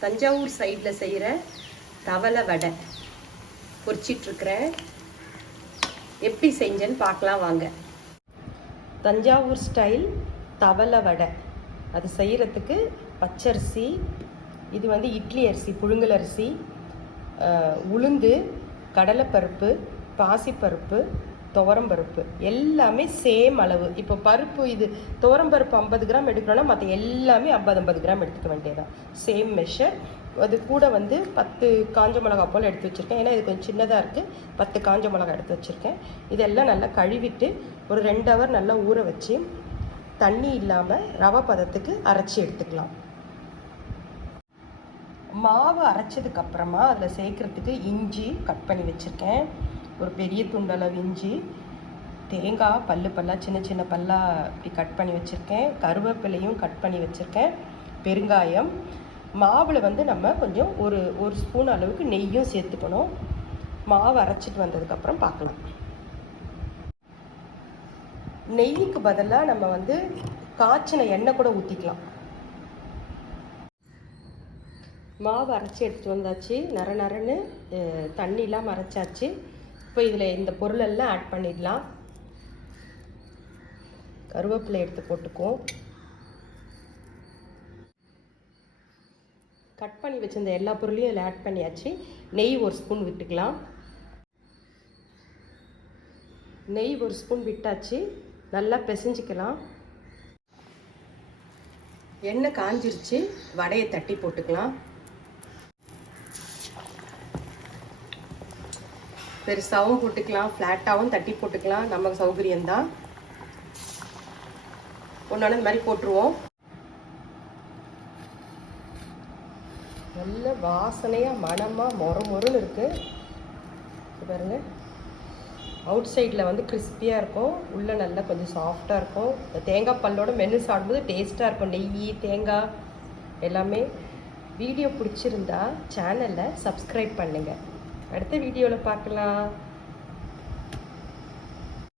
தஞ்சாவூர் சைடில் செய்கிற தவளை வடை பொரிச்சிட்ருக்கிறேன். எப்படி செஞ்சேன்னு பார்க்கலாம் வாங்க. தஞ்சாவூர் ஸ்டைல் தவளை வடை அது செய்கிறதுக்கு பச்சரிசி, இது வந்து இட்லி அரிசி, புழுங்கல் அரிசி, உளுந்து, கடலைப்பருப்பு, பாசிப்பருப்பு, துவரம்பருப்பு எல்லாமே சேம் அளவு. இப்போ பருப்பு இது துவரம்பருப்பு 50 கிராம் எடுக்கணும்னா மற்ற எல்லாமே 50 கிராம் எடுத்துக்க வேண்டியதான், சேம் மெஷர். அது கூட வந்து 10 காஞ்ச மிளகா போல் எடுத்து வச்சுருக்கேன். ஏன்னா இது கொஞ்சம் சின்னதாக இருக்குது. 10 காஞ்ச மிளகா எடுத்து வச்சுருக்கேன். இதெல்லாம் நல்லா கழுவிட்டு ஒரு 2 ஹவர் நல்லா ஊற வச்சு தண்ணி இல்லாமல் ரவை பதத்துக்கு அரைச்சி எடுத்துக்கலாம். மாவு அரைச்சதுக்கப்புறமா அதில் சேர்க்குறதுக்கு இஞ்சி கட் பண்ணி வச்சுருக்கேன், ஒரு பெரிய துண்டளவு இஞ்சி, தேங்காய் பல்லாக சின்ன சின்ன பல்லாக இப்படி கட் பண்ணி வச்சுருக்கேன், கருவேப்பிலையும் கட் பண்ணி வச்சுருக்கேன், பெருங்காயம். மாவில் வந்து நம்ம கொஞ்சம் ஒரு ஸ்பூன் அளவுக்கு நெய்யும் சேர்த்துக்கணும். மாவு அரைச்சிட்டு வந்ததுக்கப்புறம் பார்க்கலாம். நெய்யுக்கு பதிலாக நம்ம வந்து காய்ச்சின எண்ணெய் கூட ஊற்றிக்கலாம். மாவு அரைச்சி எடுத்துகிட்டு வந்தாச்சு, நரன்னு தண்ணிலாம் அரைச்சாச்சு. இப்போ இதில் இந்த பொருளெல்லாம் ஆட் பண்ணிடலாம். கருவேப்பிலை எடுத்து போட்டுக்குவோம். கட் பண்ணி வச்சிருந்த எல்லா பொருளையும் இதில் ஆட் பண்ணியாச்சு. நெய் ஒரு ஸ்பூன் விட்டுக்கலாம். நெய் ஒரு ஸ்பூன் விட்டாச்சு, நல்லா பிசைஞ்சிக்கலாம். எண்ணெய் காஞ்சிருச்சு, வடையை தட்டி போட்டுக்கலாம். பெருசாகவும் போட்டுக்கலாம், ஃப்ளாட்டாகவும் தட்டி போட்டுக்கலாம், நமக்கு சௌகரியம்தான். ஒன்று இந்த மாதிரி போட்டுருவோம். நல்ல வாசனையாக மணமாக மொறுன்னு இருக்குது பாருங்க. அவுட் சைடில் வந்து கிறிஸ்பியாக இருக்கும், உள்ளே நல்லா கொஞ்சம் சாஃப்டாக இருக்கும். தேங்காய் பல்லோட மென்று சாப்பிடும்போது டேஸ்ட்டாக இருக்கும். நெய், தேங்காய் எல்லாமே. வீடியோ பிடிச்சிருந்தா சேனலை சப்ஸ்கிரைப் பண்ணுங்கள். அடுத்த வீடியோவில் பார்க்கலாம்.